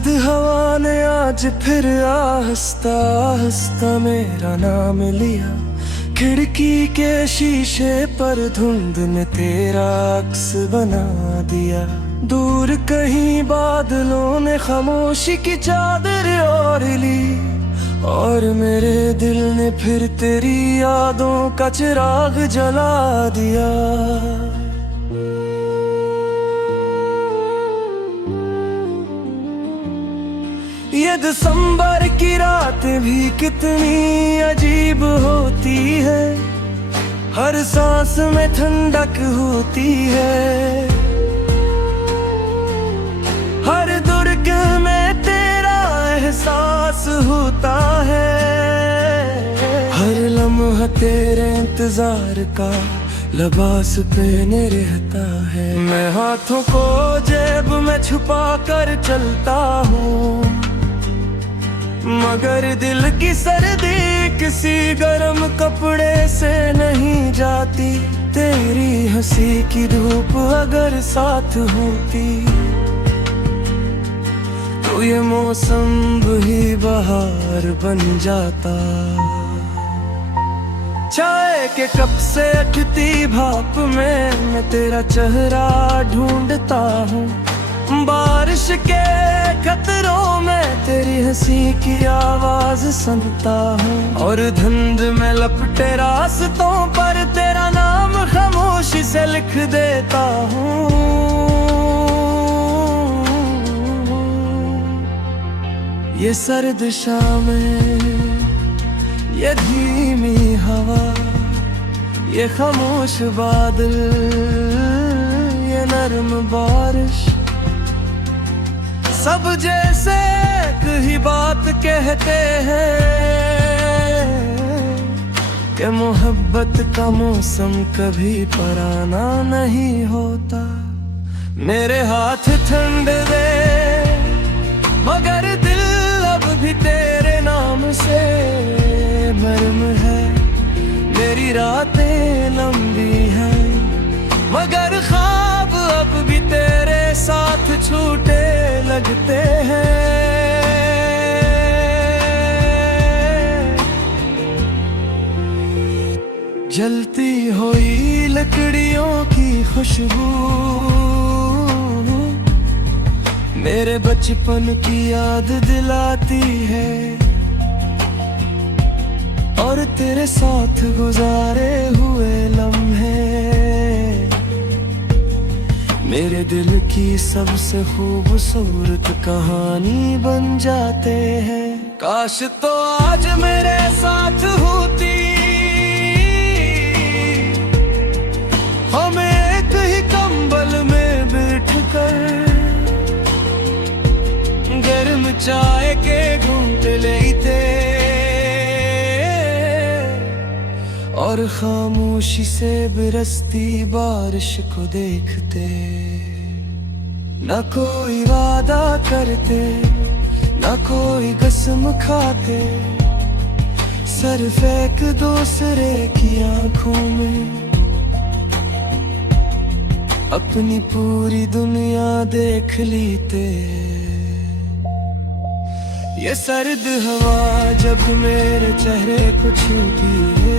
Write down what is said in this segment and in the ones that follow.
सर्द हवा ने आज फिर आहिस्ता आहिस्ता मेरा नाम लिया। खिड़की के शीशे पर धुंध ने तेरा अक्स बना दिया। दूर कहीं बादलों ने खामोशी की चादर ओढ़ ली, और मेरे दिल ने फिर तेरी यादों का चिराग जला दिया। ये दिसंबर की रात भी कितनी अजीब होती है, हर सांस में ठंडक होती है, हर दुर्ग में तेरा एहसास होता है, हर लम्हा तेरे इंतजार का लिबास पहने रहता है। मैं हाथों को जेब में छुपा कर चलता हूँ, मगर दिल की सर्दी किसी गर्म कपड़े से नहीं जाती। तेरी हंसी की धूप अगर साथ होती तो ये मौसम भी बहार बन जाता। चाय के कप से उठती भाप में मैं तेरा चेहरा ढूंढता हूँ, बारिश के खतरों में तेरी हंसी की आवाज सुनता हूँ, और धुंध में लपटे रास्तों पर तेरा नाम खामोशी से लिख देता हूँ। ये सर्द शामें, ये धीमी हवा, ये खामोश बादल, ये नरम बारिश, सब जैसे एक ही बात कहते हैं कि मोहब्बत का मौसम कभी पुराना नहीं होता। मेरे हाथ ठंडे दे मगर दिल अब भी तेरे नाम से गर्म है। मेरी रातें लंबी हैं मगर ख्वाब अब भी तेरे साथ छूटे लगते हैं। जलती हुई लकड़ियों की खुशबू मेरे बचपन की याद दिलाती है, और तेरे साथ गुजारे हुए लम्हे मेरे दिल की सबसे खूबसूरत कहानी बन जाते हैं। काश तो आज मेरे साथ होती, हम एक ही कंबल में बैठकर गर्म चाय के घूंट लेते और खामोशी से बरसती बारिश को देखते। न कोई वादा करते, न कोई कसम खाते, सिर्फ एक दूसरे की आंखों में अपनी पूरी दुनिया देख लेते। ये सर्द हवा जब मेरे चेहरे को छूती है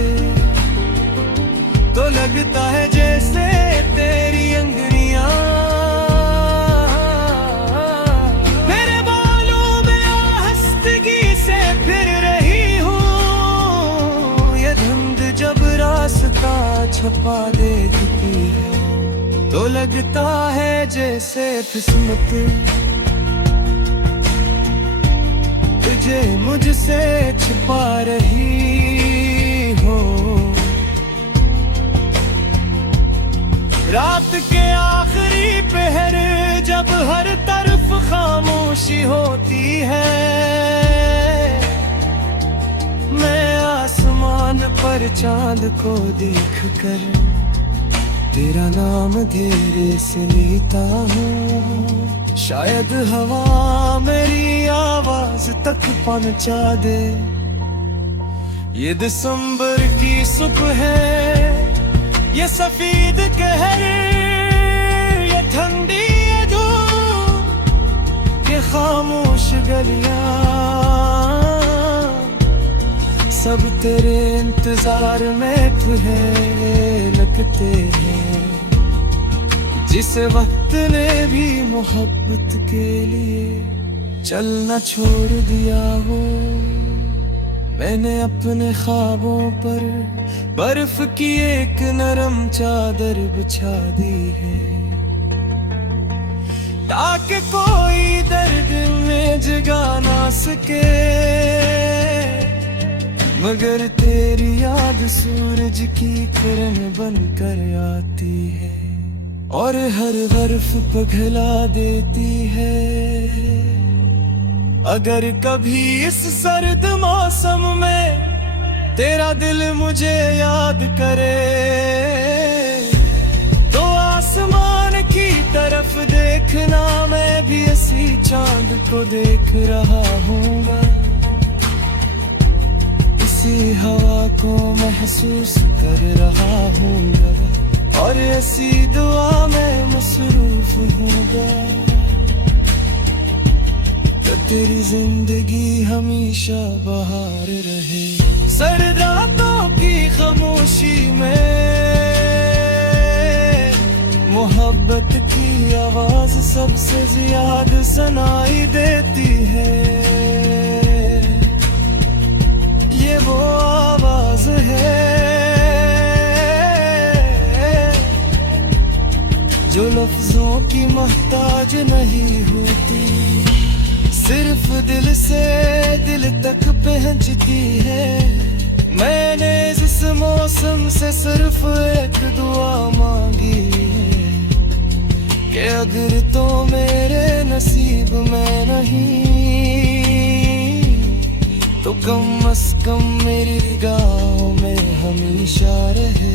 तो लगता है जैसे तेरी अंगुलियां मेरे बालों में हंसदगी से फिर रही हूँ। ये धुंध जब रास्ता छुपा देती है तो लगता है जैसे किस्मत तुझे मुझसे छुपा रही हो। रात के आखिरी पहर जब हर तरफ खामोशी होती है, मैं आसमान पर चांद को देखकर तेरा नाम धीरे से लेता हूँ। शायद हवा मेरी आवाज तक पहुंचा दे। ये दिसंबर की सुबह है, ये सफेद कहर, ये ठंडी धूप, ये खामोश गलियां सब तेरे इंतजार में तुम्हें लगते हैं। जिस वक्त ने भी मोहब्बत के लिए चलना छोड़ दिया हो, मैंने अपने ख्वाबों पर बर्फ की एक नरम चादर बिछा दी है, ताकि कोई दर्द में जगा ना सके। मगर तेरी याद सूरज की किरण बनकर आती है और हर बर्फ पिघला देती है। अगर कभी इस सर्द मौसम में तेरा दिल मुझे याद करे, तो आसमान की तरफ देखना, मैं भी इसी चांद को देख रहा हूँगा। इसी हवा को महसूस कर रहा हूँगा और ऐसी दुआ में मसरूफ हूँगा। तो तेरी जिंदगी हमेशा बहार रहे। सर्द रातों की खामोशी में मोहब्बत की आवाज सबसे ज्यादा सुनाई देती है। ये वो आवाज है जो लफ्जों की मोहताज नहीं होती, सिर्फ दिल से दिल तक पहुंचती है। मैंने इस मौसम से सिर्फ एक दुआ मांगी है कि अगर तो मेरे नसीब में नहीं, तो कम से कम मेरी निगाहों में हमेशा रहे।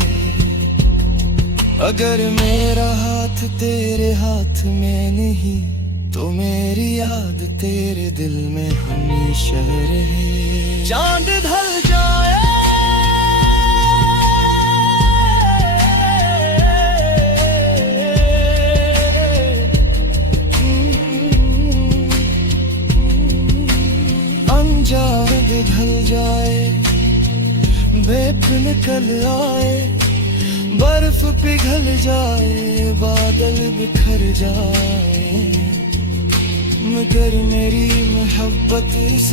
अगर मेरा हाथ तेरे हाथ में नहीं, तो मेरी याद तेरे दिल में हमेशा रहे। चांद ढल जाए, अंजाद ढल जाए, बेप निकल आए, बर्फ पिघल जाए, बादल बिखर जाए, मगर मेरी मोहब्बत इस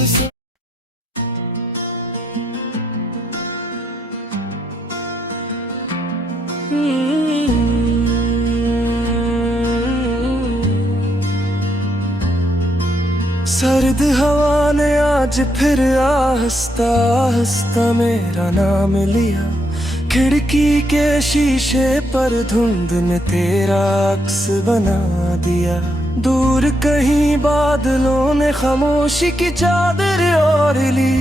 सर्द हवा ने आज फिर आहिस्ता आहिस्ता मेरा नाम लिया। खिड़की के शीशे पर धुंध ने तेरा अक्स बना दिया। दूर कहीं बादलों ने खामोशी की चादर ओढ़ ली,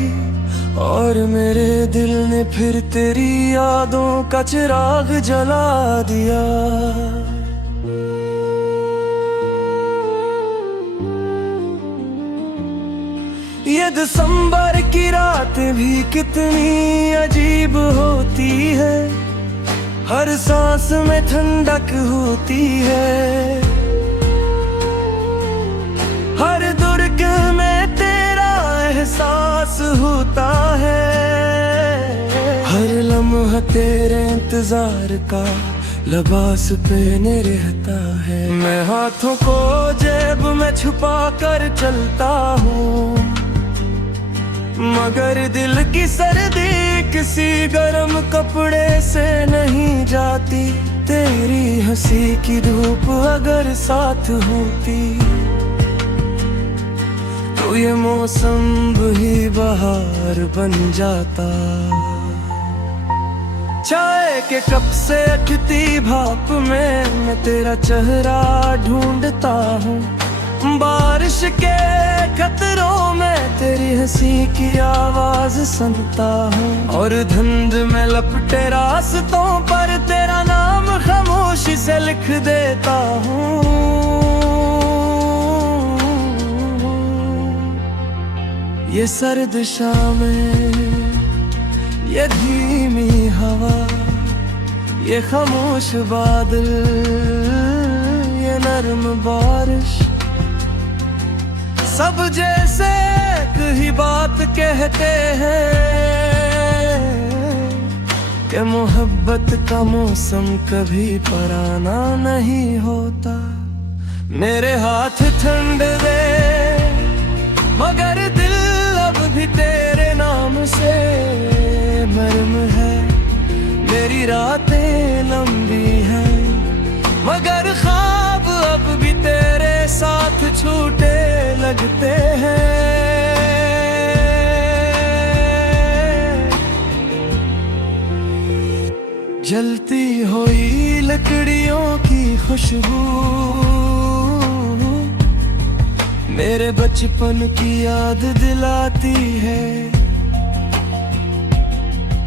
और मेरे दिल ने फिर तेरी यादों का चिराग जला दिया। ये दिसंबर की रात भी कितनी अजीब होती है, हर सांस में ठंडक होती है, हर दुर्ग में तेरा एहसास होता है, हर लम्हा तेरे इंतजार का लिबास पहने रहता है। मैं हाथों को जेब में छुपा कर चलता हूँ, मगर दिल की सर्दी किसी गर्म कपड़े से नहीं जाती। तेरी हंसी की धूप अगर साथ होती, तो ये मौसम भी बहार बन जाता। चाय के कप से उठती भाप में मैं तेरा चेहरा ढूंढता हूँ, बारिश के खतरों में तेरी हंसी की आवाज सुनता हूँ, और धुंध में लपटे रास्तों पर तेरा नाम खामोशी से लिख देता हूँ। ये सर्द शामें, ये धीमी हवा, ये खामोश बादल, ये नर्म बारिश, सब जैसे एक ही बात कहते हैं कि मोहब्बत का मौसम कभी पराना नहीं होता। मेरे हाथ ठंडे मगर दिल अब भी तेरे नाम से नर्म है। मेरी रातें लंबी हैं मगर ख्वाब अब भी तेरे साथ छूटे लगते हैं। जलती हुई लकड़ियों की खुशबू मेरे बचपन की याद दिलाती है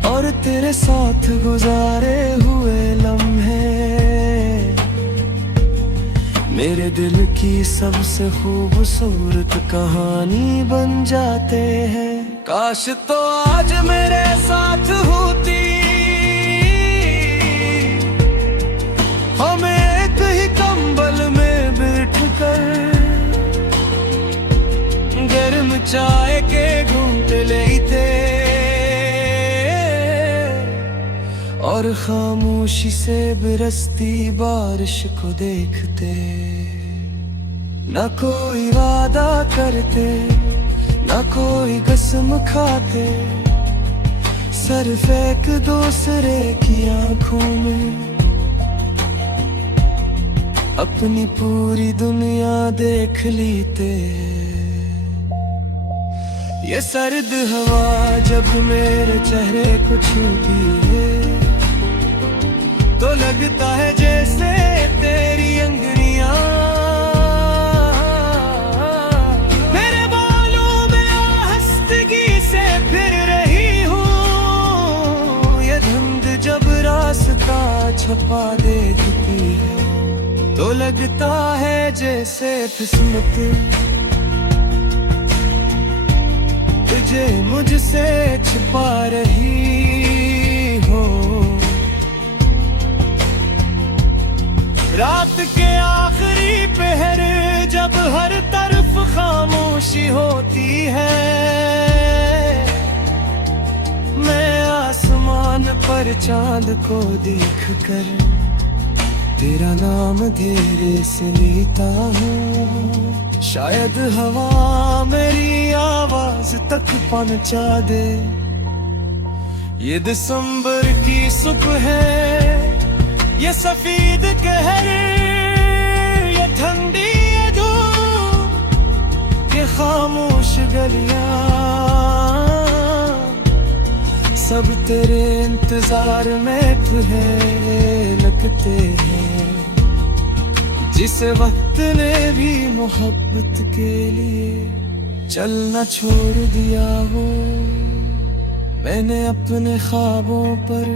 और तेरे साथ गुजारे हुए लम्हे मेरे दिल की सबसे खूबसूरत कहानी बन जाते हैं। काश तो आज मेरे साथ होती, हम एक ही कंबल में बैठकर गर्म चाय के घूंट लेते और खामोशी से बरसती बारिश को देखते। न कोई वादा करते न कोई कसम खाते, सिर्फ एक दूसरे की आंखों में अपनी पूरी दुनिया देख लेते। ये सर्द हवा जब मेरे चेहरे को छूती है तो लगता है जैसे तेरी अंगुलियां मेरे बालों में हंसदगी से फिर रही हूँ। ये धुंध जब रास्ता छुपा देती है तो लगता है जैसे किस्मत तुझे मुझसे छुपा रही हो। रात के आखिरी पहर जब हर तरफ खामोशी होती है, मैं आसमान पर चांद को देखकर तेरा नाम धीरे से लेता हूँ। शायद हवा मेरी आवाज तक पहुंचा दे। ये दिसंबर की सुबह है, ये सफेद कहर, ये ठंडी धूप, ये खामोश गलियां सब तेरे इंतजार में तुझे लगते हैं। जिस वक्त ने भी मोहब्बत के लिए चलना छोड़ दिया हो, मैंने अपने ख्वाबों पर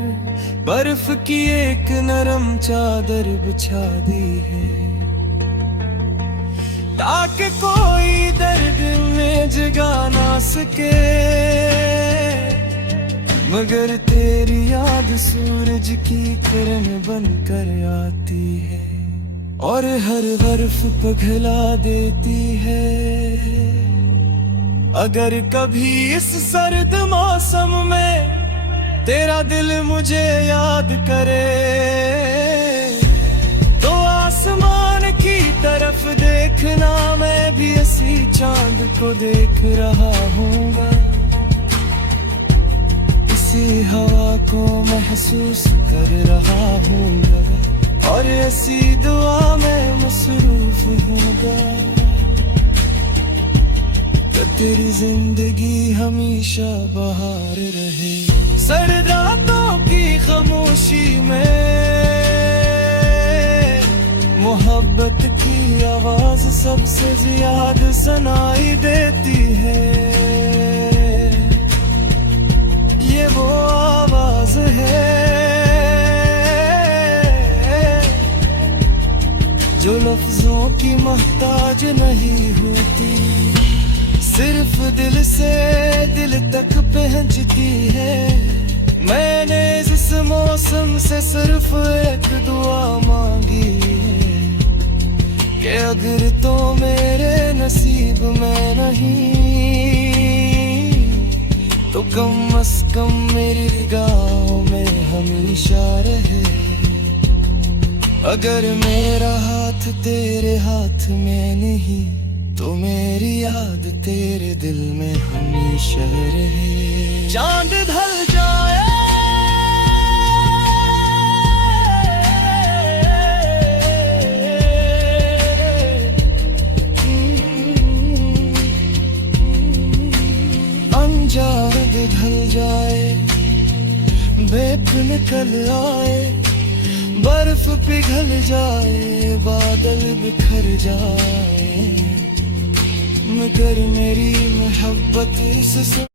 बर्फ की एक नरम चादर बिछा दी है ताकि कोई दर्द में जगा ना सके। मगर तेरी याद सूरज की किरण बनकर आती है और हर बर्फ पिघला देती है। अगर कभी इस सर्द मौसम में तेरा दिल मुझे याद करे तो आसमान की तरफ देखना, मैं भी इसी चांद को देख रहा हूँगा। इसी हवा को महसूस कर रहा हूँगा और ऐसी दुआ में मसरूफ होगा। तेरी जिंदगी हमेशा बहार रहे। सर्द रातों की खामोशी में मोहब्बत की आवाज सबसे ज्यादा सुनाई देती है। ये वो आवाज है जो लफ्जों की मोहताज नहीं होती, सिर्फ दिल से दिल तक पहुंचती है। मैंने इस मौसम से सिर्फ एक दुआ मांगी है कि अगर तो मेरे नसीब में नहीं तो कम से कम मेरी निगाहों में हमेशा रहे। अगर मेरा हाथ तेरे हाथ में नहीं तो मेरी याद तेरे दिल में हमेशा रहे। चांद ढल जाए चांद ढल जाए, बेप निकल आए, बर्फ पिघल जाए, बादल बिखर जाए, मगर मेरी मोहब्बत इससे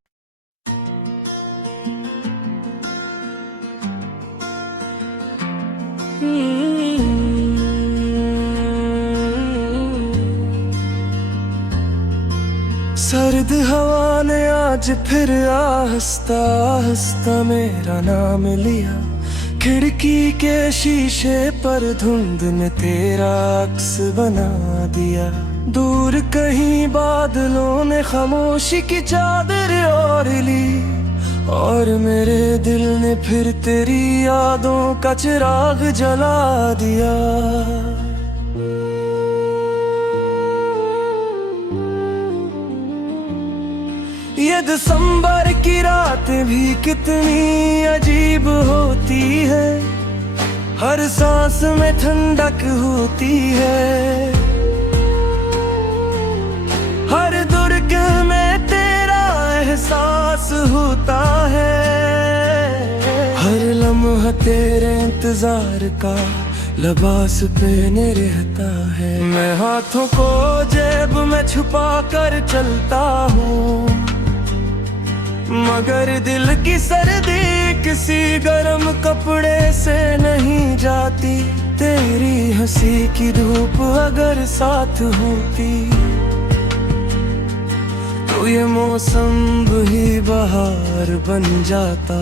सर्द हवा ने आज फिर आहिस्ता आहिस्ता मेरा नाम लिया। खिड़की के शीशे पर धुंध ने तेरा अक्स बना दिया। दूर कहीं बादलों ने खामोशी की चादर ओढ़ ली और मेरे दिल ने फिर तेरी यादों का चिराग जला दिया। ये दिसंबर की रात भी कितनी अजीब होती है, हर सांस में ठंडक होती है, हर दुर्ग में तेरा एहसास होता है, हर लम्हा तेरे इंतजार का लिबास पहने रहता है। मैं हाथों को जेब में छुपा कर चलता हूँ, मगर दिल की सर्दी किसी गर्म कपड़े से नहीं जाती। तेरी हंसी की धूप अगर साथ होती तो ये मौसम भी बहार बन जाता।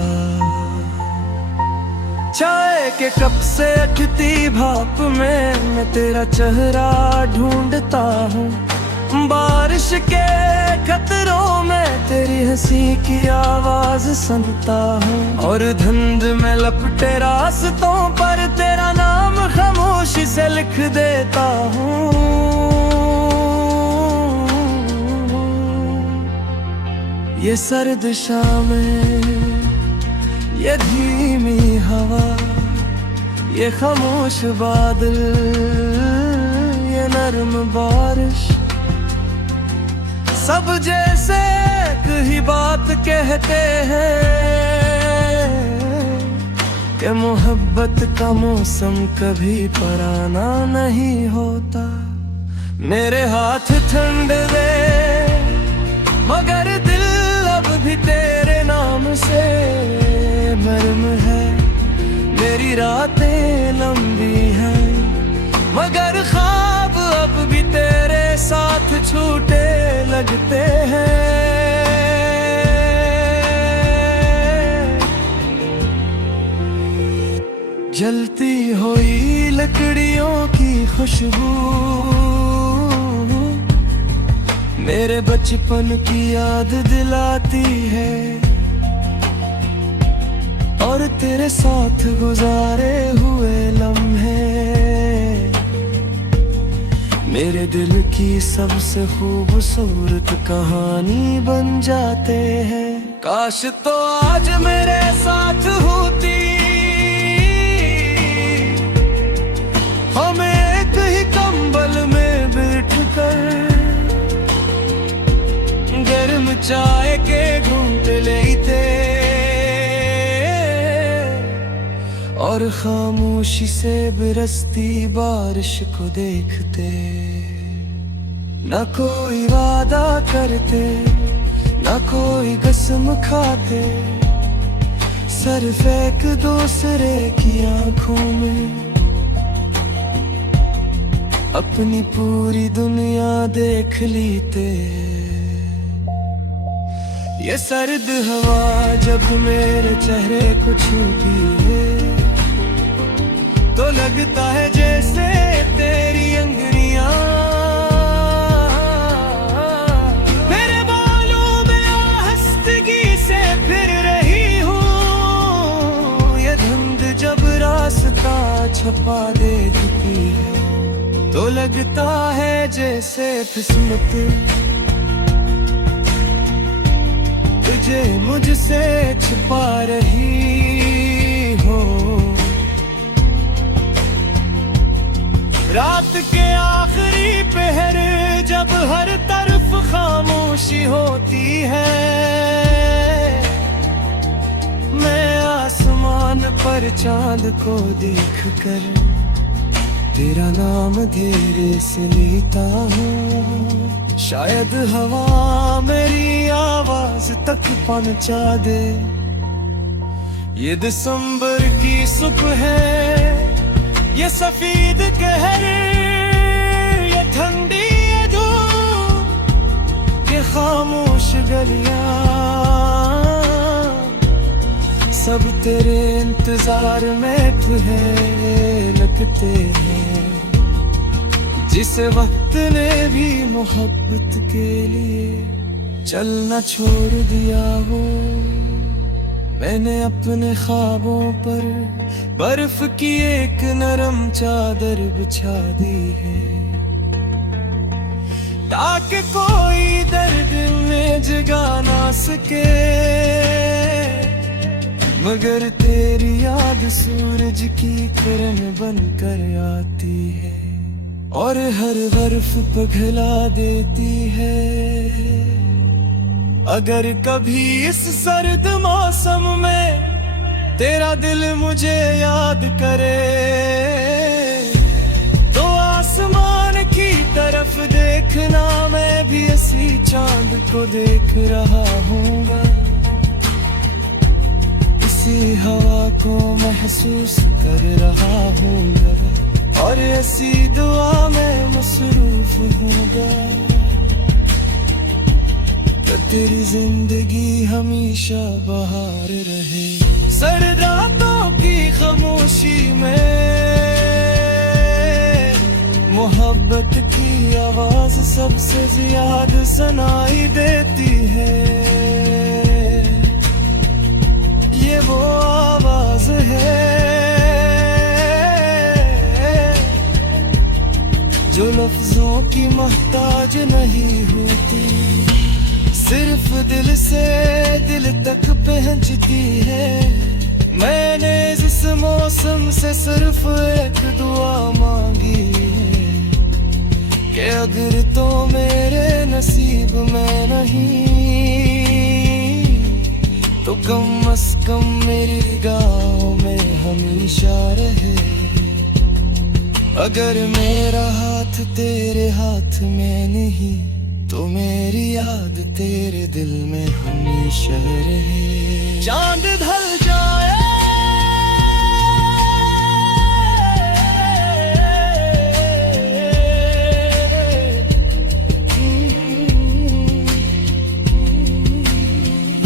चाय के कप से उठती भाप में मैं तेरा चेहरा ढूंढता हूँ, बारिश के खतरों में तेरी हंसी की आवाज सुनता हूँ, और धुंध में लपटे रास्तों पर तेरा नाम खामोशी से लिख देता हूँ। ये सर्द शामें, ये धीमी हवा, ये खामोश बादल, ये नरम बारिश, सब जैसे एक ही बात कहते हैं कि मोहब्बत का मौसम कभी पुराना नहीं होता। मेरे हाथ ठंड दे मगर दिल अब भी तेरे नाम से नर्म है। मेरी रातें लंबी हैं मगर ख्वाब अब भी तेरे साथ छूटे लगते हैं। जलती हुई लकड़ियों की खुशबू मेरे बचपन की याद दिलाती है, और तेरे साथ गुजारे हुए लम्हे मेरे दिल की सबसे खूबसूरत कहानी बन जाते हैं। काश तो आज मेरे साथ होती, हमें एक ही कंबल में बैठकर गर्म चाय के घूंट लेते और खामोशी से बरसती बारिश को देखते। न कोई वादा करते, न कोई कसम खाते, सिर्फ एक दूसरे की आंखों में अपनी पूरी दुनिया देख लेते। ये सर्द हवा जब मेरे चेहरे को छूती है तो लगता है जैसे तेरी अंगुलियां छपा देती है, तो लगता है जैसे किस्मत तुझे मुझसे छुपा रही हो। रात के आखिरी पहर जब हर तरफ खामोशी होती है, मैं आसमान पर चांद को देखकर तेरा नाम धीरे से लेता हूँ। शायद हवा मेरी आवाज तक पहुंचा दे। ये दिसंबर की सुबह है, ये सफेद कहर, ये ठंडी धूप, ये खामोश गलियां, सब तेरे इंतजार में तुझे लगते हैं। जिस वक्त ने भी मोहब्बत के लिए चलना छोड़ दिया हो, मैंने अपने ख्वाबों पर बर्फ की एक नरम चादर बिछा दी है, ताकि कोई दर्द में जगा ना सके। मगर तेरी याद सूरज की किरण बनकर आती है और हर बर्फ पिघला देती है। अगर कभी इस सर्द मौसम में तेरा दिल मुझे याद करे, तो आसमान की तरफ देखना, मैं भी इसी चांद को देख रहा हूँगा। इसी हवा को महसूस कर रहा हूँगा और ऐसी दुआ में मसरूफ हूँगा, तो तेरी जिंदगी हमेशा बहार रहे। सर्द रातों की खामोशी में मोहब्बत की आवाज सबसे ज्यादा सुनाई देती है। ये वो आवाज है जो लफ्जों की मोहताज नहीं होती, सिर्फ दिल से दिल तक पहुंचती है। मैंने इस मौसम से सिर्फ एक दुआ मांगी है कि अगर तो मेरे नसीब में नहीं, तो कम से कम मेरी निगाहों में हमेशा रहे। अगर मेरा हाथ तेरे हाथ में नहीं, तो मेरी याद तेरे दिल में हमेशा रहे। चांद ढल जाए,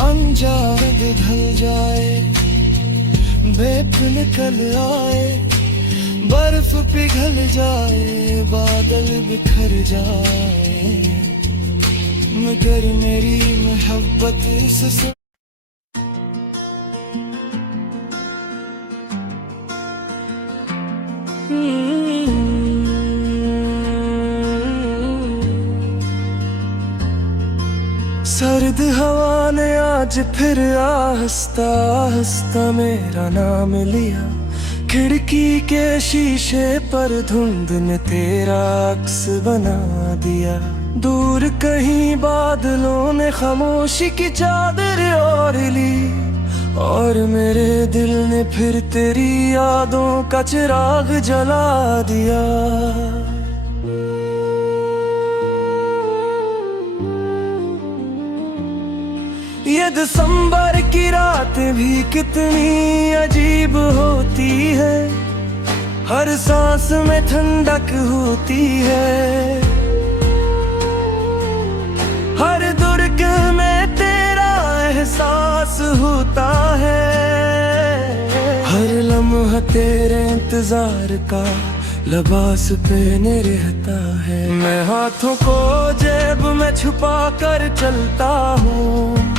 अंजाद ढल जाए, बेब निकल आए, बर्फ पिघल जाए, बादल बिखर जाए, मगर मेरी मोहब्बत इससे सर्द हवा ने आज फिर आहिस्ता आहिस्ता मेरा नाम लिया। खिड़की के शीशे पर धुंध ने तेरा अक्स बना दिया। दूर कहीं बादलों ने खामोशी की चादर ओढ़ ली, और मेरे दिल ने फिर तेरी यादों का चिराग जला दिया। ये दिसंबर की रात भी कितनी अजीब होती है, हर सांस में ठंडक होती है, हर दुर्ग में तेरा एहसास होता है, हर लम्हा तेरे इंतजार का लिबास पहने रहता है। मैं हाथों को जेब में छुपा कर चलता हूँ,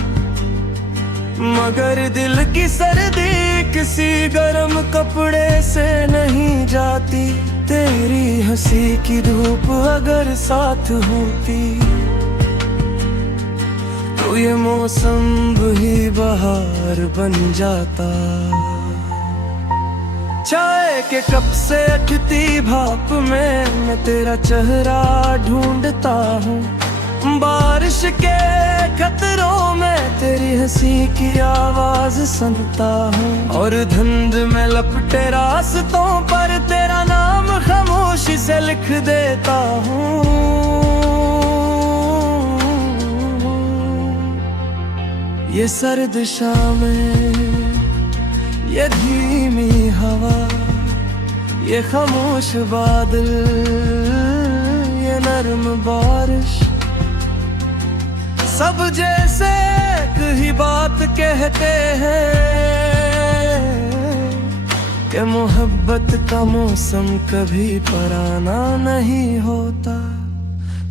मगर दिल की सर्दी किसी गर्म कपड़े से नहीं जाती। तेरी हंसी की धूप अगर साथ होती तो ये मौसम भी बहार बन जाता। चाय के कप से उठती भाप में मैं तेरा चेहरा ढूंढता हूँ। बारिश के खतरों में तेरी हंसी की आवाज सुनता हूँ। और धुंध में लपटे रास्तों पर तेरा नाम खामोशी से लिख देता हूँ। ये सर्द शामें, ये धीमी हवा, ये खामोश बादल, ये नरम बारिश, सब जैसे एक ही बात कहते हैं कि मोहब्बत का मौसम कभी पुराना नहीं होता।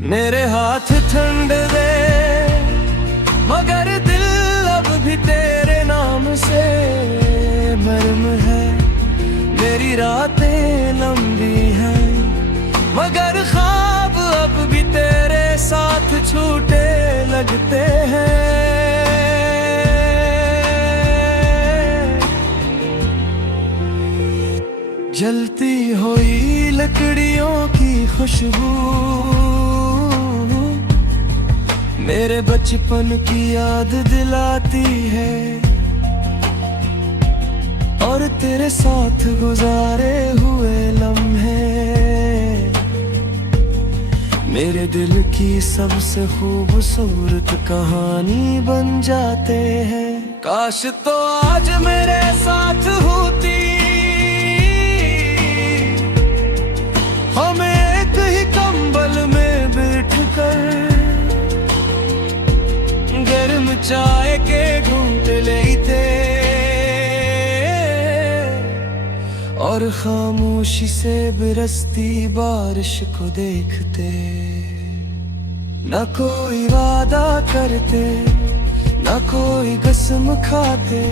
मेरे हाथ ठंडे दे मगर दिल अब भी तेरे नाम से नरम है। मेरी रातें लंबी हैं मगर ख्वाब अब भी तेरे साथ छूटे लगते हैं। जलती हुई लकड़ियों की खुशबू मेरे बचपन की याद दिलाती है। और तेरे साथ गुजारे हुए लम्हे मेरे दिल की सबसे खूबसूरत कहानी बन जाते हैं। काश तो आज मेरे साथ होती, हम एक ही कंबल में बैठकर गर्म चाय के घूंट लेते और खामोशी से बरसती बारिश को देखते। न कोई वादा करते, न कोई कसम खाते,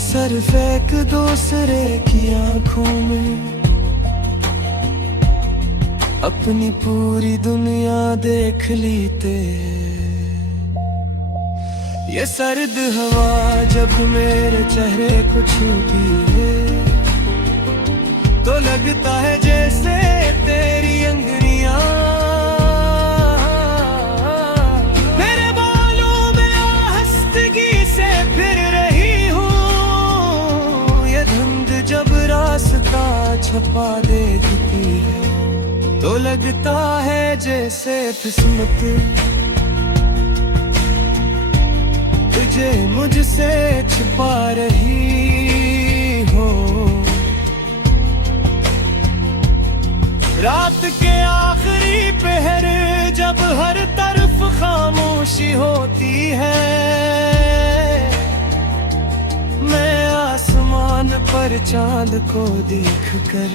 सिर्फ एक दूसरे की आंखों में अपनी पूरी दुनिया देख लेते। ये सर्द हवा जब मेरे चेहरे को छूती है तो लगता है जैसे तेरी अंगुलियां मेरे बालों में हंसदगी से फिर रही हूँ। ये धुंध जब रास्ता छुपा देती है तो लगता है जैसे किस्मत तुझे मुझसे छुपा रही हो। रात के आखिरी पहर जब हर तरफ खामोशी होती है मैं आसमान पर चांद को देखकर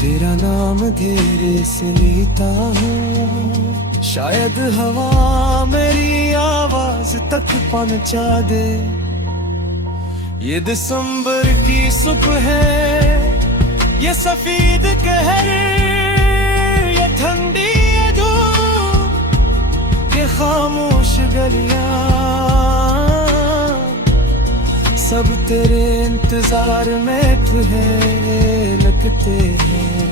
तेरा नाम धीरे से लेता हूँ। शायद हवा मेरी आवाज तक पहुंचा दे। ये दिसंबर की सुबह है, ये सफेद कहर, ये ठंडी धूप, ये खामोश गलियां सब तेरे इंतजार में तुझे लगते हैं।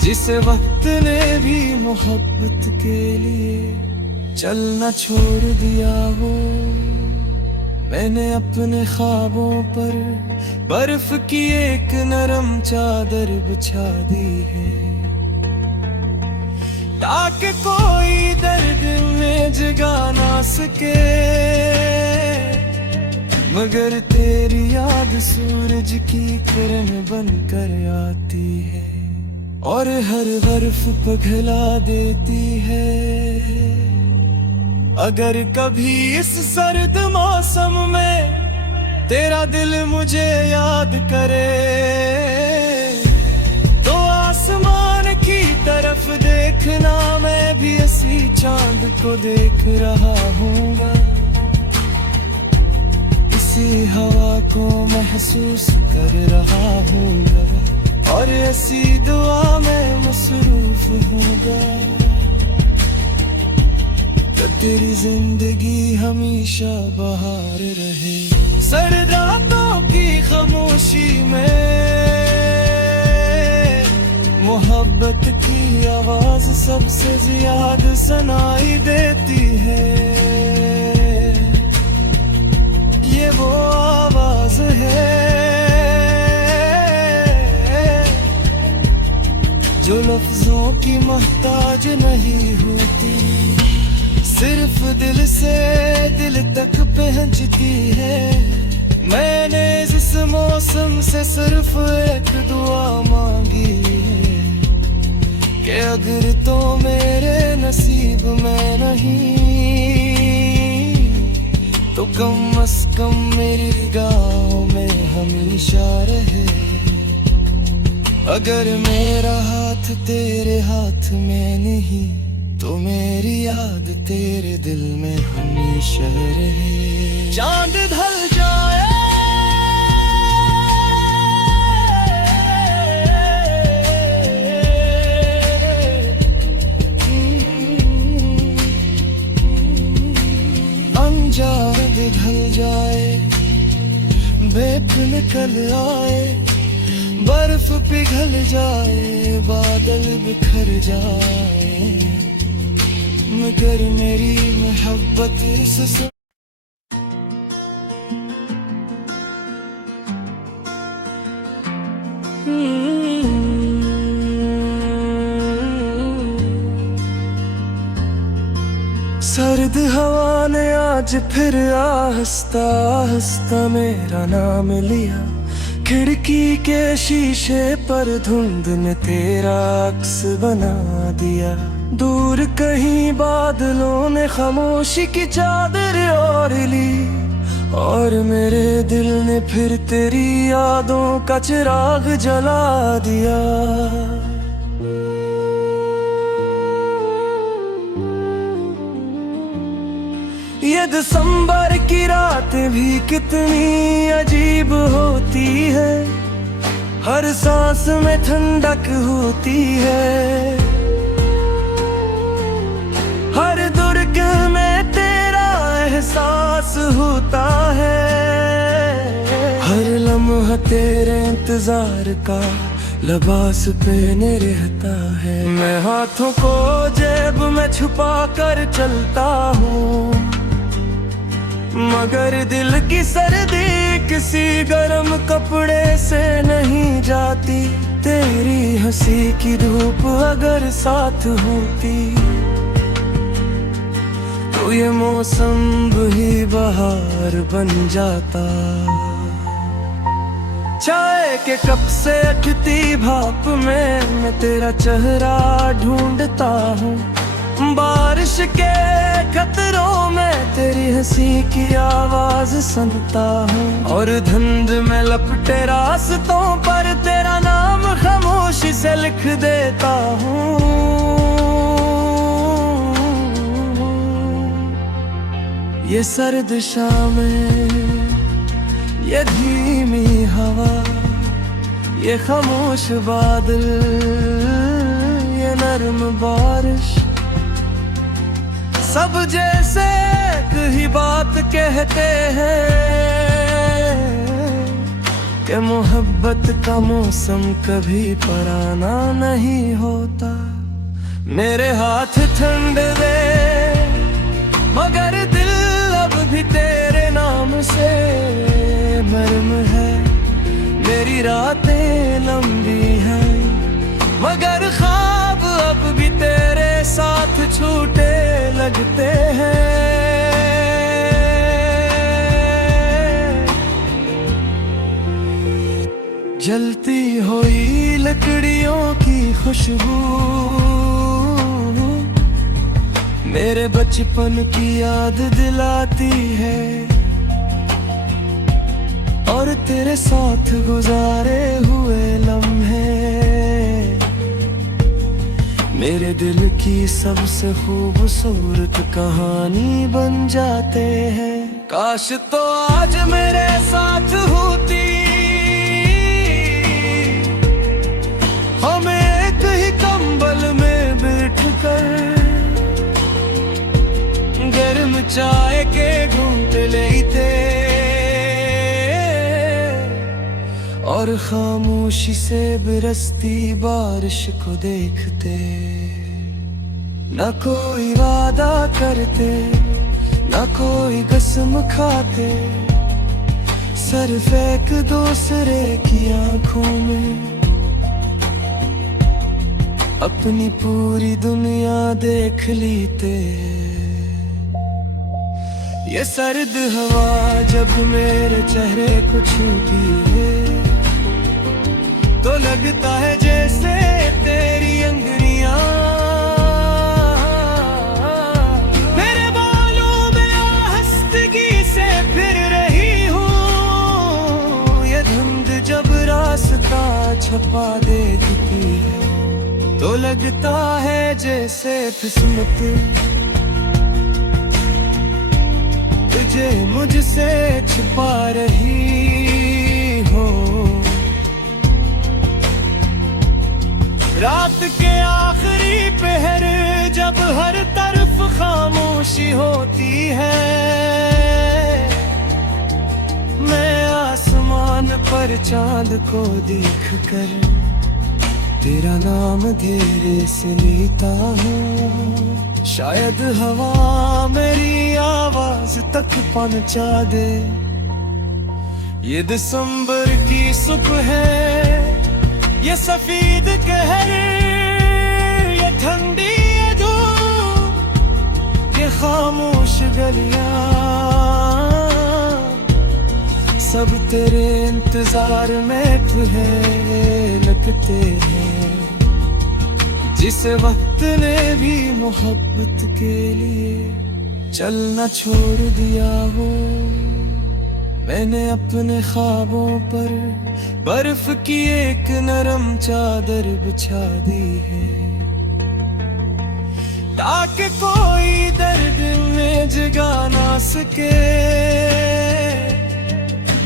जिस वक्त ने भी मोहब्बत के लिए चलना छोड़ दिया हो मैंने अपने ख्वाबों पर बर्फ की एक नरम चादर बिछा दी है ताकि कोई दर्द में जगा ना सके। मगर तेरी याद सूरज की किरण बनकर आती है और हर बर्फ पिघला देती है। अगर कभी इस सर्द मौसम में तेरा दिल मुझे याद करे तो आसमान की तरफ देखना, मैं भी इसी चांद को देख रहा हूँगा। सी हवा को महसूस कर रहा हूँ, और ऐसी दुआ में मसरूफ हूँगा कि तेरी जिंदगी हमेशा बहार रहे। सर्द रातों की खामोशी में मोहब्बत की आवाज सबसे ज्यादा सुनाई देती है। ये वो आवाज है जो लफ्जों की मोहताज नहीं होती, सिर्फ दिल से दिल तक पहुंचती है। मैंने इस मौसम से सिर्फ एक दुआ मांगी है कि अगर तो मेरे नसीब में नहीं तो कम से कम मेरी निगाहों में हमेशा रहे। अगर मेरा हाथ तेरे हाथ में नहीं तो मेरी याद तेरे दिल में हमेशा रहे। चांद ढल जाए अंजाद ढल जाए, बेप निकल आए, बर्फ पिघल जाए, बादल बिखर जाए, मगर मेरी मोहब्बत से सर्द हवा ने आज फिर आहिस्ता आहिस्ता मेरा नाम लिया। खिड़की के शीशे पर धुंध ने तेरा अक्स बना दिया। दूर कहीं बादलों ने खामोशी की चादर ओढ़ ली, और मेरे दिल ने फिर तेरी यादों का चिराग जला दिया। ये दिसंबर की रातें भी कितनी अजीब होती है, हर सांस में ठंडक होती है, हर दुर्ग में तेरा एहसास होता है, हर लम्हा तेरे इंतजार का लिबास पहने रहता है। मैं हाथों को जेब में छुपा कर चलता हूँ, मगर दिल की सर्दी किसी गर्म कपड़े से नहीं जाती। तेरी हंसी की धूप अगर साथ होती तो ये मौसम भी बहार बन जाता। चाय के कप से उठती भाप में मैं तेरा चेहरा ढूंढता हूँ, बारिश के खतरों में तेरी हंसी की आवाज सुनता हूँ, और धुंध में लपटे रास्तों पर तेरा नाम खामोशी से लिख देता हूँ। ये सर्द शामें, ये धीमी हवा, ये खामोश बादल, ये नर्म बारिश, सब जैसे एक ही बात कहते हैं कि मोहब्बत का मौसम कभी पुराना नहीं होता। मेरे हाथ ठंडे दे मगर दिल अब भी तेरे नाम से नर्म है। मेरी रातें लंबी हैं मगर ख्वाब अब भी तेरे साथ छूटे लगते हैं। जलती हुई लकड़ियों की खुशबू मेरे बचपन की याद दिलाती है, और तेरे साथ गुजारे हुए लम्हे मेरे दिल की सबसे खूबसूरत कहानी बन जाते हैं। काश तो आज मेरे साथ होती, हमें एक ही कंबल में बैठ कर गर्म चाय के घूंट लेते और खामोशी से बरसती बारिश को देखते। न कोई वादा करते, न कोई कसम खाते, सिर्फ एक दूसरे की आंखों में अपनी पूरी दुनिया देख लेते। ये सर्द हवा जब मेरे चेहरे को छूती है तो लगता है जैसे तेरी अंगुलियां मेरे बालों में आहिस्तगी से फिर रही हूँ। ये धुंध जब रास्ता छुपा देती है तो लगता है जैसे किस्मत तुझे मुझसे छुपा रही हो। रात के आखिरी पहर जब हर तरफ खामोशी होती है, मैं आसमान पर चांद को देखकर तेरा नाम धीरे से लेता हूँ। शायद हवा मेरी आवाज तक पहुंचा दे। ये दिसंबर की सुबह है, ये सफेद कहर, ये ठंडी धूप, ये खामोश गलियां, सब तेरे इंतजार में लगते हैं। जिस वक्त ने भी मोहब्बत के लिए चलना छोड़ दिया हो, मैंने अपने ख्वाबों पर बर्फ की एक नरम चादर बिछा दी है ताकि कोई दर्द में जगा ना सके।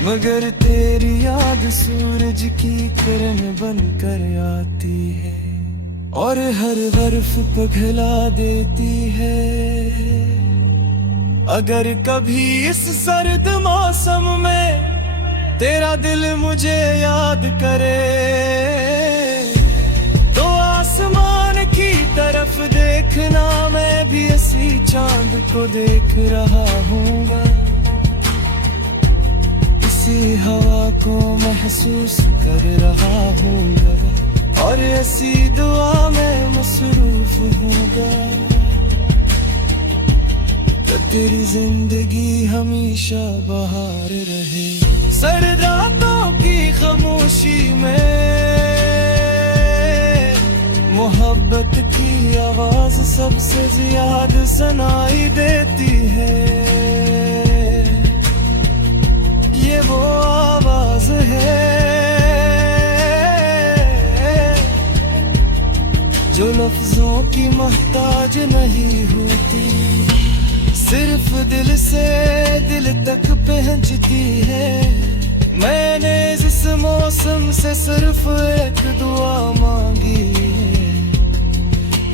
मगर तेरी याद सूरज की किरण बनकर आती है और हर बर्फ पिघला देती है। अगर कभी इस सर्द मौसम में तेरा दिल मुझे याद करे तो आसमान की तरफ देखना, मैं भी इसी चांद को देख रहा हूँगा। इसी हवा को महसूस कर रहा हूँगा और ऐसी दुआ में मसरूफ होगा। तो तेरी जिंदगी हमेशा बहार रहे। सर्द रातों की खामोशी में मोहब्बत की आवाज सबसे ज्यादा सुनाई देती है। ये वो आवाज है जो लफ्जों की मोहताज नहीं होती, सिर्फ दिल से दिल तक पहुंचती है। मैंने इस मौसम से सिर्फ एक दुआ मांगी है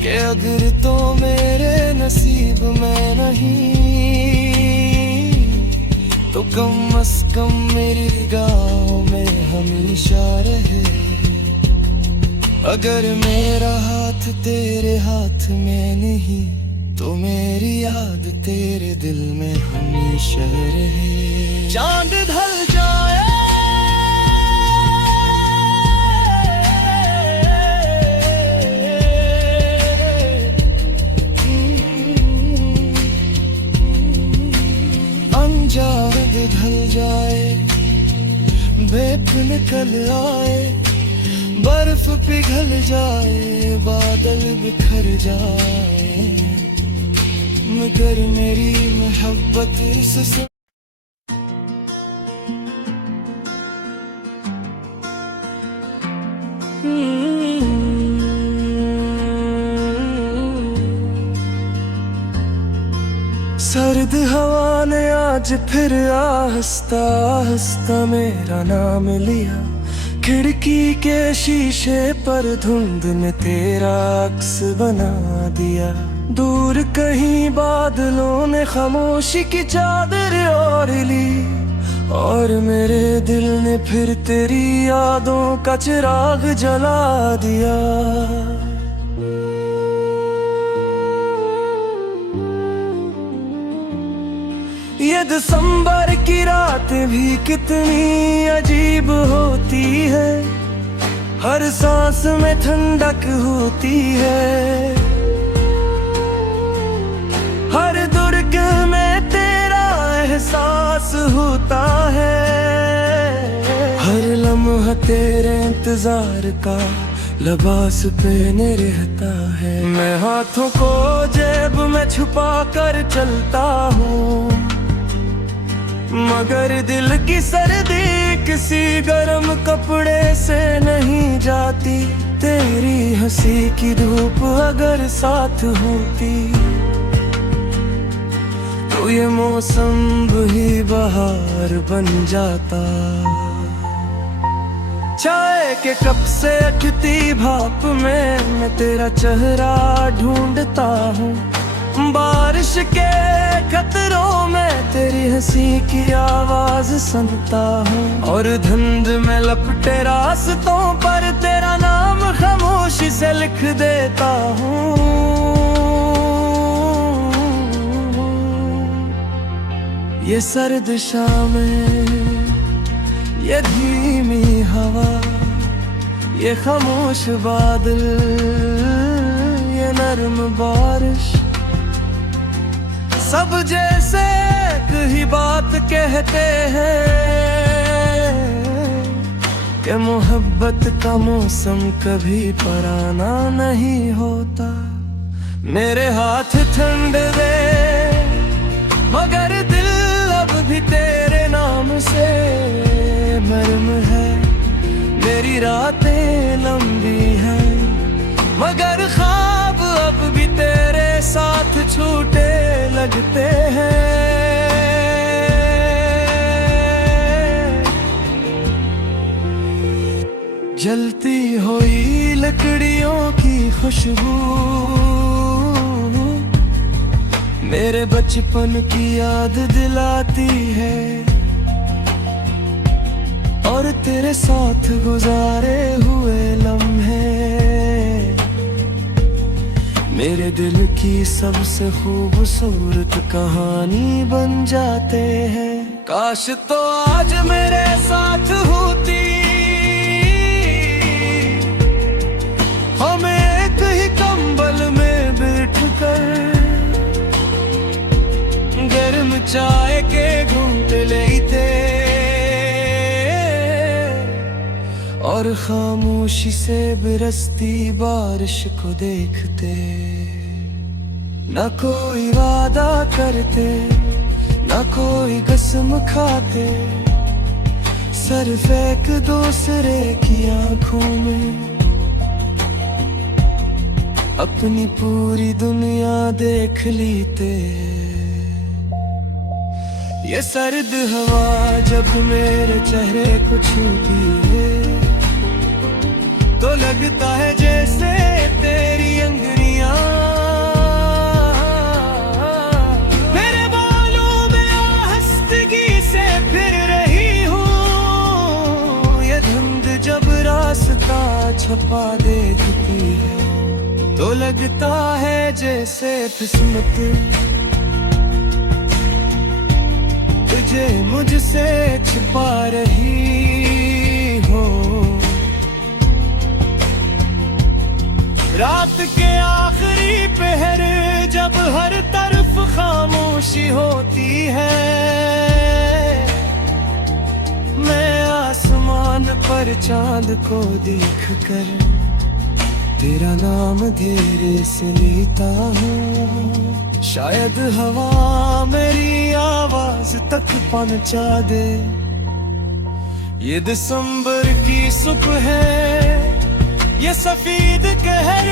कि अगर तो मेरे नसीब में नहीं तो कम से कम मेरी गाँव में हमेशा रहे। अगर मेरा हाथ तेरे हाथ में नहीं तो मेरी याद तेरे दिल में हमेशा रहे। चांद ढल जाए अंजाद ढल जाए, बेप निकल आए, बर्फ पिघल जाए, बादल बिखर जाए, मगर मेरी मोहब्बत इससे सर्द सर्द हवा ने आज फिर आहिस्ता आहिस्ता मेरा नाम लिया। खिड़की के शीशे पर धुंध ने तेरा अक्स बना दिया। दूर कहीं बादलों ने खामोशी की चादर ओढ़ ली, और मेरे दिल ने फिर तेरी यादों का चिराग जला दिया। ये दिसंबर की रात भी कितनी अजीब होती है, हर सांस में ठंडक होती है, हर दुर्ग में तेरा एहसास होता है, हर लम्हा तेरे इंतजार का लिबास पहने रहता है। मैं हाथों को जेब में छुपा कर चलता हूँ, मगर दिल की सर्दी किसी गर्म कपड़े से नहीं जाती। तेरी हंसी की धूप अगर साथ होती तो ये मौसम भी बहार बन जाता। चाय के कप से उठती भाप में मैं तेरा चेहरा ढूंढता हूँ, बारिश के खतरों में तेरी हंसी की आवाज सुनता हूँ, और धुंध में लपटे रास्तों पर तेरा नाम खामोशी से लिख देता हूँ। ये सर्द शामें, ये धीमी हवा, ये खामोश बादल, ये नर्म बारिश, सब जैसे एक ही बात कहते हैं कि मोहब्बत का मौसम कभी पुराना नहीं होता। मेरे हाथ ठंडे मगर दिल अब भी तेरे नाम से नर्म है। मेरी रातें लंबी हैं मगर ख्वाब अब भी तेरे साथ छूटे लगते हैं। जलती हुई लकड़ियों की खुशबू मेरे बचपन की याद दिलाती है, और तेरे साथ गुजारे हुए लम्हे मेरे दिल की सबसे खूबसूरत कहानी बन जाते हैं। काश तो आज मेरे साथ होती, हम एक ही कंबल में बैठकर गर्म चाय के घूंट लेते और खामोशी से बरसती बारिश को देखते। न कोई वादा करते, न कोई कसम खाते, सिर्फ एक दूसरे की आंखों में अपनी पूरी दुनिया देख लेते। ये सर्द हवा जब मेरे चेहरे को छूती है तो लगता है जैसे तेरी अंगुलियां मेरे बालों में हंसदगी से फिर रही हूँ। ये धुंध जब रास्ता छपा देती है तो लगता है जैसे किस्मत तुझे मुझसे छुपा रही हो। रात के आखिरी पहर जब हर तरफ खामोशी होती है, मैं आसमान पर चांद को देखकर तेरा नाम धीरे से लेता हूँ। शायद हवा मेरी आवाज तक पहुंचा दे। ये दिसंबर की सुबह है, ये सफेद कहर,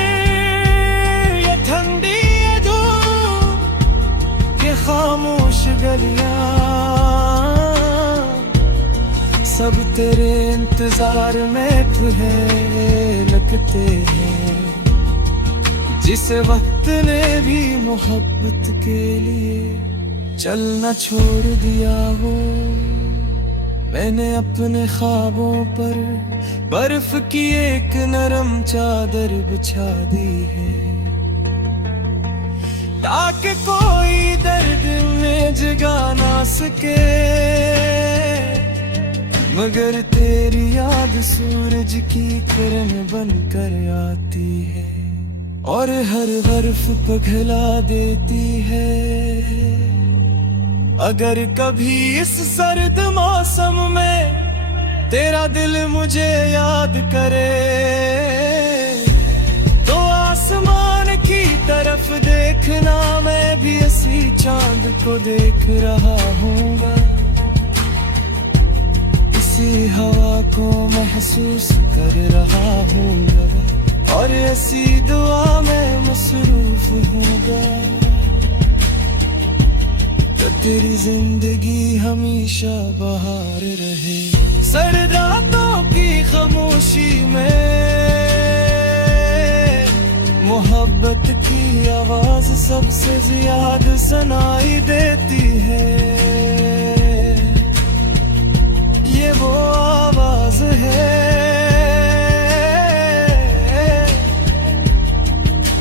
ये ठंडी धूप, ये खामोश गलियां सब तेरे इंतजार में तुम्हें लगते हैं। जिस वक्त ने भी मोहब्बत के लिए चलना छोड़ दिया हो, मैंने अपने ख्वाबों पर बर्फ की एक नरम चादर बिछा दी है, ताकि कोई दर्द में जगा ना सके। मगर तेरी याद सूरज की किरण बनकर आती है और हर बर्फ पिघला देती है। अगर कभी इस सर्द मौसम में तेरा दिल मुझे याद करे, तो आसमान की तरफ देखना, मैं भी इसी चांद को देख रहा हूँगा। इसी हवा को महसूस कर रहा हूँगा और ऐसी दुआ में मसरूफ हूँगा। तो तेरी जिंदगी हमेशा बहार रहे। सर्द रातों की खामोशी में मोहब्बत की आवाज सबसे ज्यादा सुनाई देती है। ये वो आवाज है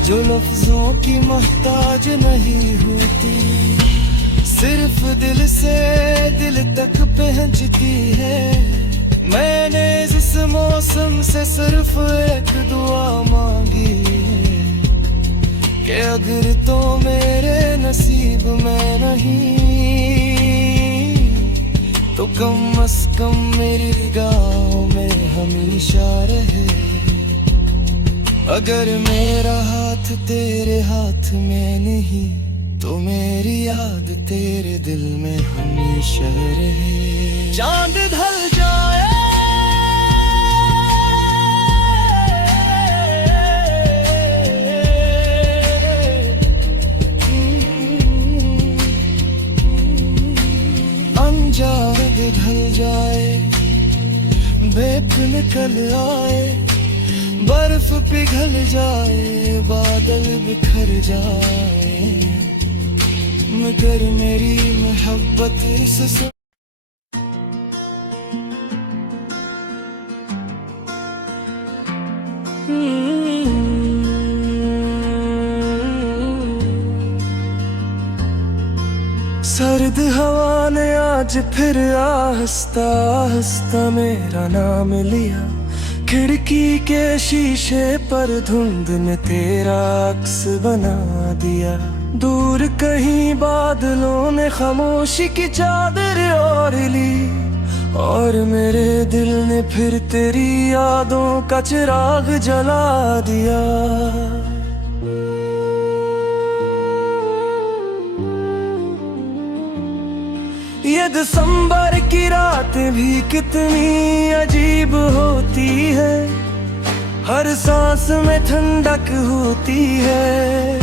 जो लफ्जों की मोहताज नहीं होती, सिर्फ दिल से दिल तक पहुंचती है। मैंने इस मौसम से सिर्फ एक दुआ मांगी है कि अगर तो मेरे नसीब में नहीं, तो कम से कम मेरी निगाहों में हमेशा रहे। अगर मेरा हाथ तेरे हाथ में नहीं, तो मेरी याद तेरे दिल में हमेशा रहे। चांद ढल जाए, अंजाद ढल जाए, बेप निकल आए, बर्फ पिघल जाए, बादल बिखर जाए, मगर मेरी मोहब्बत इस सर्द हवा ने आज फिर आहिस्ता आहिस्ता मेरा नाम लिया। खिड़की के शीशे पर धुंध ने तेरा अक्स बना दिया। दूर कहीं बादलों ने खामोशी की चादर ओढ़ ली, और मेरे दिल ने फिर तेरी यादों का चिराग जला दिया। ये दिसंबर की रात भी कितनी अजीब होती है, हर सांस में ठंडक होती है,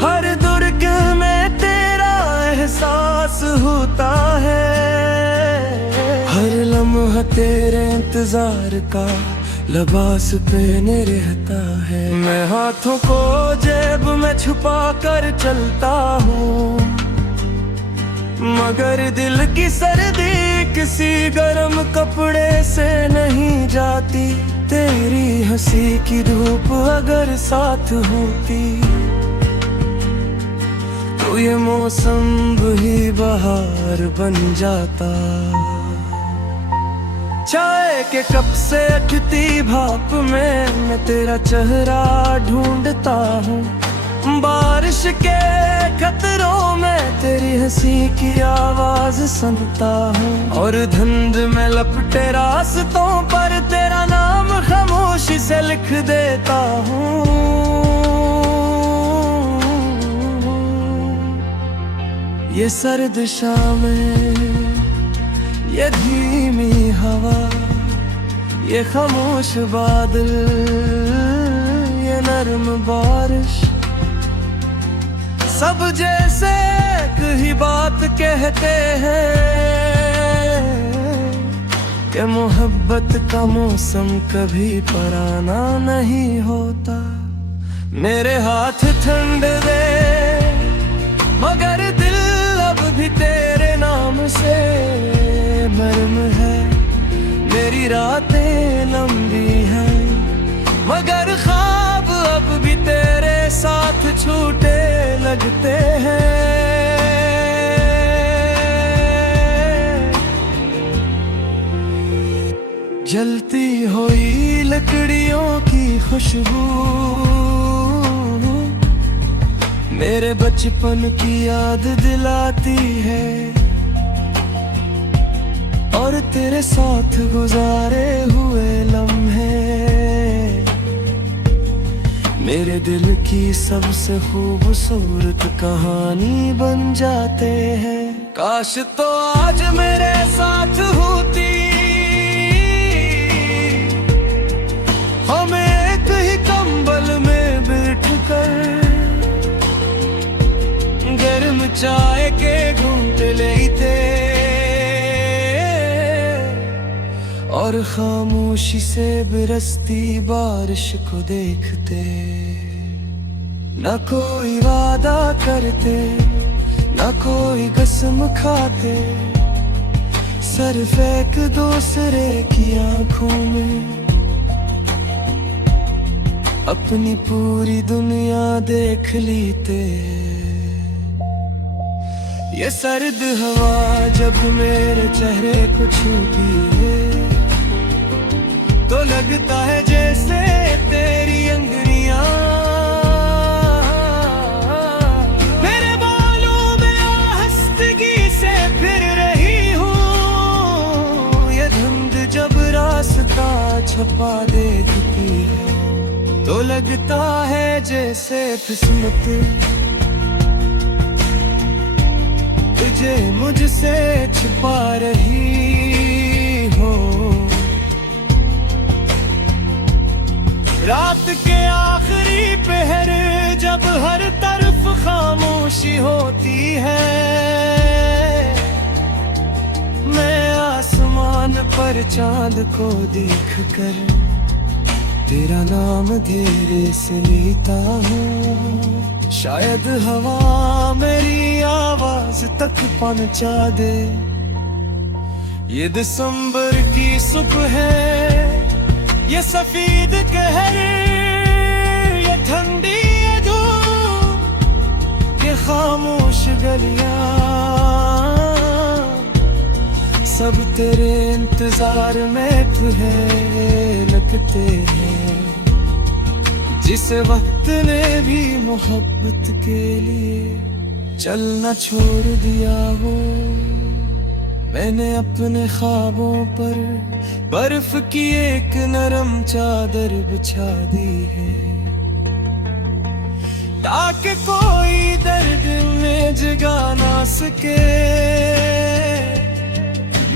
हर दुर्ग में तेरा एहसास होता है, हर लम्हा तेरे इंतजार का लिबास पहने रहता है। मैं हाथों को जेब में छुपा कर चलता हूँ, मगर दिल की सर्दी किसी गर्म कपड़े से नहीं जाती। तेरी हंसी की धूप अगर साथ होती, तो ये मौसम भी बहार बन जाता। चाय के कप से उठती भाप में मैं तेरा चेहरा ढूंढता हूँ, बारिश के खतरों में तेरी हंसी की आवाज सुनता हूँ, और धुंध में लपटे रास्तों पर तेरा नाम खामोशी से लिख देता हूँ। ये सर्द शामें, ये धीमी हवा, ये खामोश बादल, ये नरम बारिश, सब जैसे एक ही बात कहते हैं कि मोहब्बत का मौसम कभी पुराना नहीं होता। मेरे हाथ ठंडे दे मगर दिल अब भी तेरे नाम से नरम है। मेरी रातें लंबी हैं मगर ख्वाब अब भी तेरे साथ छूटे लगते हैं। जलती हुई लकड़ियों की खुशबू मेरे बचपन की याद दिलाती है और तेरे साथ गुजारे हुए लम्हे मेरे दिल की सबसे खूबसूरत कहानी बन जाते हैं। काश तो आज मेरे साथ होती, हम एक ही कंबल में बैठकर गर्म चाय के घूंट लेते और खामोशी से बरसती बारिश को देखते। न कोई वादा करते न कोई कसम खाते, सिर्फ एक दूसरे की आंखों में अपनी पूरी दुनिया देख लेते। ये सर्द हवा जब मेरे चेहरे को छूती है तो लगता है जैसे तेरी अंगुलियां मेरे बालों में आहिस्तगी से फिर रही हूँ। ये धुंध जब रास्ता छुपा देती है तो लगता है जैसे किस्मत तुझे मुझसे छुपा रही हो। रात के आखिरी पहर जब हर तरफ खामोशी होती है, मैं आसमान पर चांद को देखकर तेरा नाम धीरे से लेता हूँ। शायद हवा मेरी आवाज तक पहुंचा दे। ये दिसंबर की सुबह है, ये सफेद कहर, ये ठंडी धूप, ये खामोश गलियां, सब तेरे इंतजार में तुझे लगते हैं। जिस वक्त ने भी मोहब्बत के लिए चलना छोड़ दिया हो, मैंने अपने ख्वाबों पर बर्फ की एक नरम चादर बिछा दी है ताकि कोई दर्द में जगा ना सके।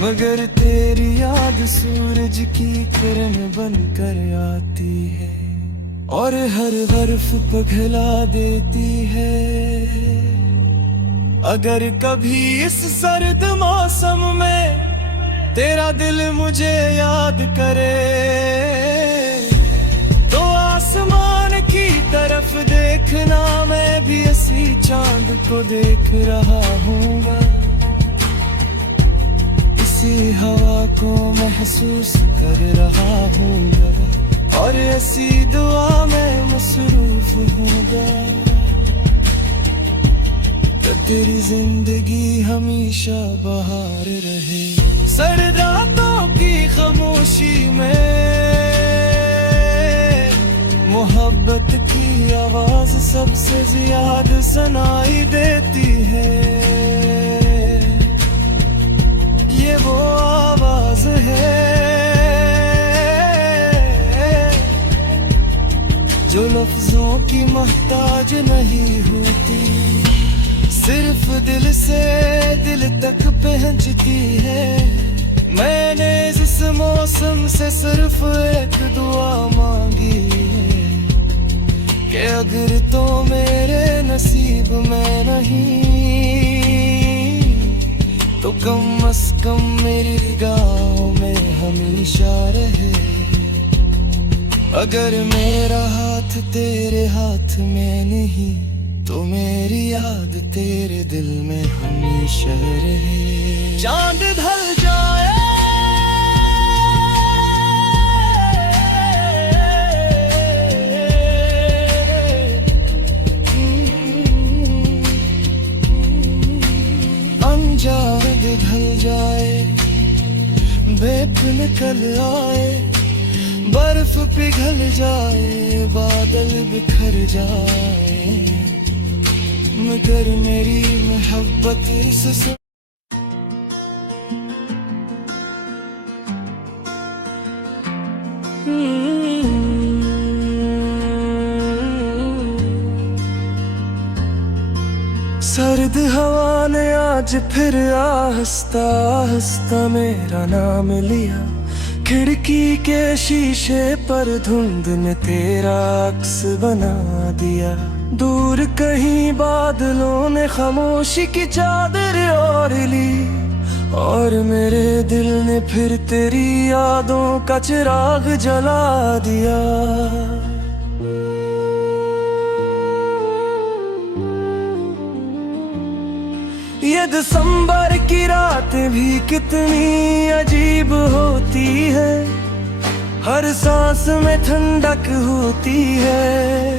मगर तेरी याद सूरज की किरण बनकर आती है और हर बर्फ पिघला देती है। अगर कभी इस सर्द मौसम में तेरा दिल मुझे याद करे तो आसमान की तरफ देखना, मैं भी इसी चांद को देख रहा हूँगा। इसी हवा को महसूस कर रहा हूँगा और ऐसी दुआ में मसरूफ होगा। तेरी जिंदगी हमेशा बहार रहे। सर्द रातों की खामोशी में मोहब्बत की आवाज सबसे ज्यादा सुनाई देती है। ये वो आवाज है जो लफ्जों की मोहताज नहीं होती, सिर्फ दिल से दिल तक पहुंचती है। मैंने इस मौसम से सिर्फ एक दुआ मांगी है कि अगर तो मेरे नसीब में नहीं तो कम से कम मेरी निगाहों में हमेशा रहे। अगर मेरा हाथ तेरे हाथ में नहीं तो मेरी याद तेरे दिल में हमेशा रहे। चांद ढल जाए अंजाद ढल जाए, बेप निकल आए, बर्फ पिघल जाए, बादल बिखर जाए, मगर मेरी मोहब्बत इससे सर्द हवा ने आज फिर आहिस्ता आहिस्ता मेरा नाम लिया। खिड़की के शीशे पर धुंध ने तेरा अक्स बना दिया। दूर कहीं बादलों ने खामोशी की चादर ओढ़ ली और मेरे दिल ने फिर तेरी यादों का चिराग जला दिया। ये दिसंबर की रात भी कितनी अजीब होती है, हर सांस में ठंडक होती है,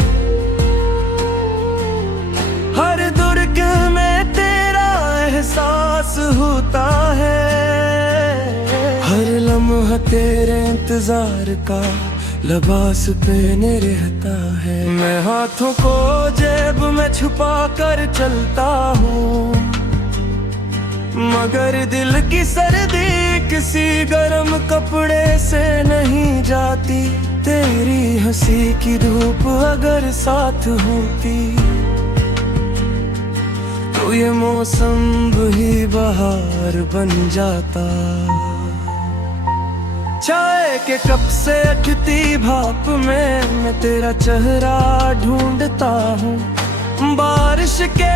हर दुर्ग में तेरा एहसास होता है, हर लम्हा तेरे इंतजार का लिबास पहने रहता है। मैं हाथों को जेब में छुपा कर चलता हूँ, मगर दिल की सर्दी किसी गर्म कपड़े से नहीं जाती। तेरी हंसी की धूप अगर साथ होती तो ये मौसम भी बहार बन जाता। चाय के कप से उठती भाप में मैं तेरा चेहरा ढूंढता हूँ, बारिश के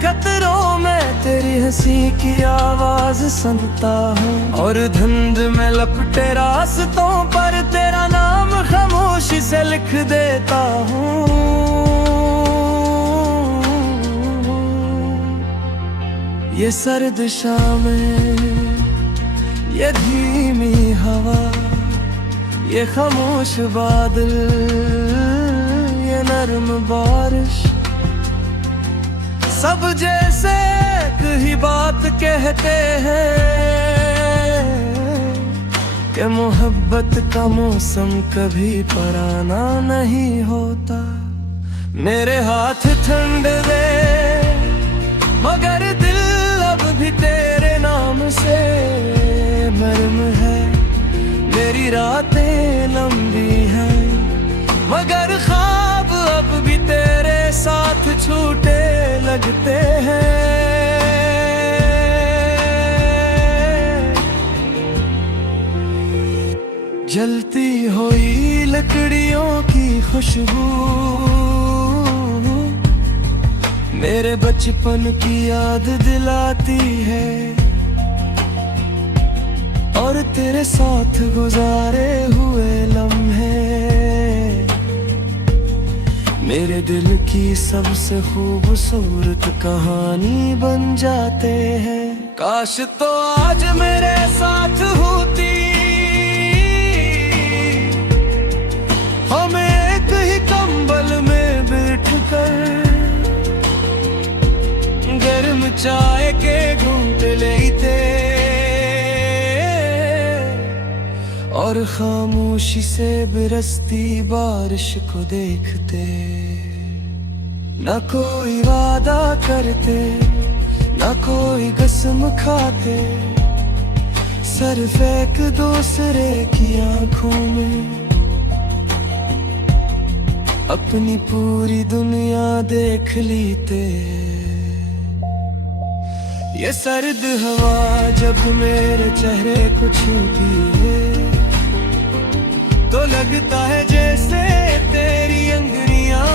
खतरों में तेरी हंसी की आवाज सुनता हूँ, और धुंध में लपटे रास्तों पर तेरा नाम खामोशी से लिख देता हूँ। ये सर्द शामें, ये धीमी हवा, ये खामोश बादल, ये नर्म बारिश, सब जैसे एक ही बात कहते हैं कि मोहब्बत का मौसम कभी पुराना नहीं होता। मेरे हाथ ठंड दे मगर दिल अब भी तेरे नाम से नर्म है। मेरी रातें लंबी हैं मगर ख्वाब अब भी तेरे साथ छूटे लगते हैं। जलती हुई लकड़ियों की खुशबू मेरे बचपन की याद दिलाती है, और तेरे साथ गुजारे हुए लम्हे मेरे दिल की सबसे खूबसूरत कहानी बन जाते हैं। काश तो आज मेरे साथ होती, हम एक ही कंबल में बैठकर गर्म चाय के घूंट लेते और खामोशी से बरसती बारिश को देखते। न कोई वादा करते, न कोई कसम खाते, सिर्फ एक दूसरे की आंखों में अपनी पूरी दुनिया देख लेते। ये सर्द हवा जब मेरे चेहरे को छूती है तो लगता है जैसे तेरी अंगुलियां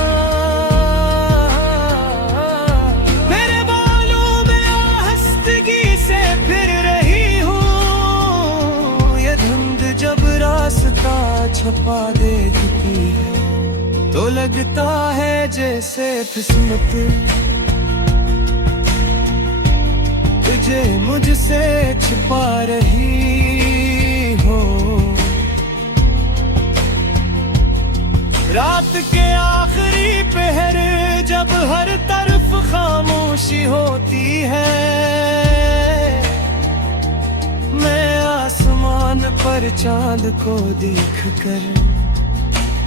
छुपा देती है, तो लगता है जैसे किस्मत तुझे मुझसे छुपा रही हो। रात के आखिरी पहर जब हर तरफ खामोशी होती है, मैं आसमान पर चांद को देख कर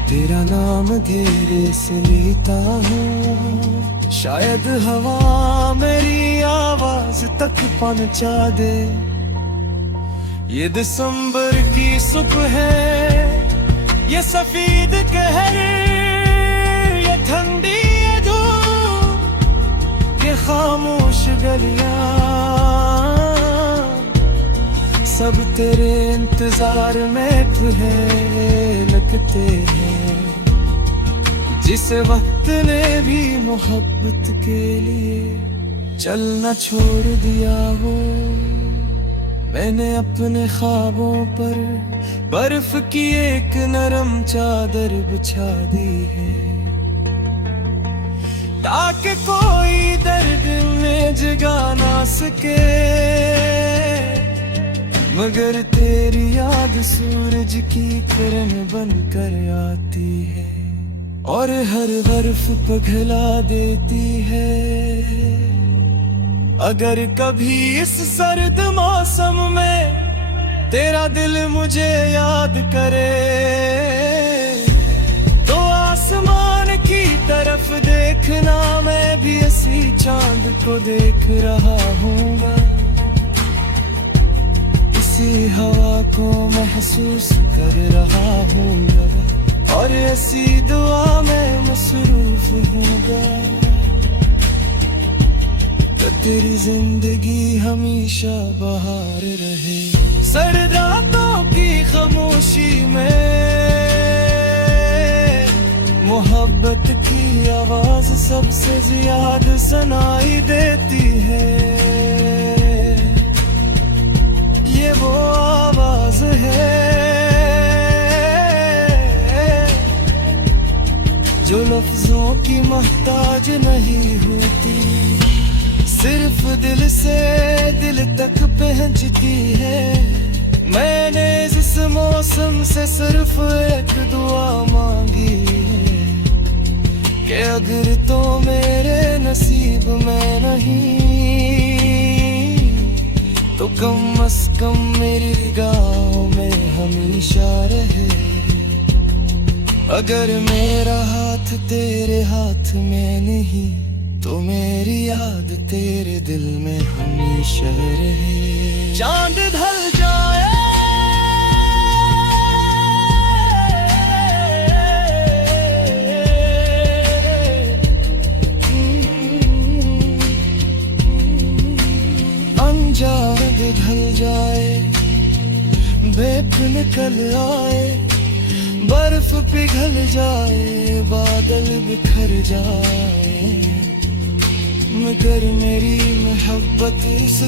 तेरा नाम धीरे से लेता हूँ। शायद हवा मेरी आवाज तक पहुंचा दे। ये दिसंबर की सुबह है, ये सफेद कहर, ये ठंडी धूप, ये खामोश गलियां, सब तेरे इंतजार में तुझे लगते हैं। जिस वक्त ने भी मोहब्बत के लिए चलना छोड़ दिया हो, मैंने अपने ख्वाबों पर बर्फ की एक नरम चादर बिछा दी है, ताकि कोई दर्द में जगा ना सके। मगर तेरी याद सूरज की किरण बनकर आती है और हर बर्फ पिघला देती है। अगर कभी इस सर्द मौसम में तेरा दिल मुझे याद करे, तो आसमान की तरफ देखना, मैं भी इसी चांद को देख रहा हूँगा। इसी हवा को महसूस कर रहा हूँगा और ऐसी दुआ में मसरूफ हूँगा। तेरी जिंदगी हमेशा बहार रहे। सर्द रातों की खामोशी में मोहब्बत की आवाज सबसे ज्यादा सुनाई देती है। ये वो आवाज है जो लफ्जों की मोहताज नहीं होती, सिर्फ दिल से दिल तक पहुंचती है। मैंने इस मौसम से सिर्फ एक दुआ मांगी है कि अगर तो मेरे नसीब में नहीं, तो कम से कम मेरी निगाहों में हमेशा रहे। अगर मेरा हाथ तेरे हाथ में नहीं, तो मेरी याद तेरे दिल में हमेशा रहे। चांद ढल जाए, अंजाद ढल जाए, बेप निकल आए, बर्फ पिघल जाए, बादल बिखर जाए, मगर मेरी मोहब्बत इस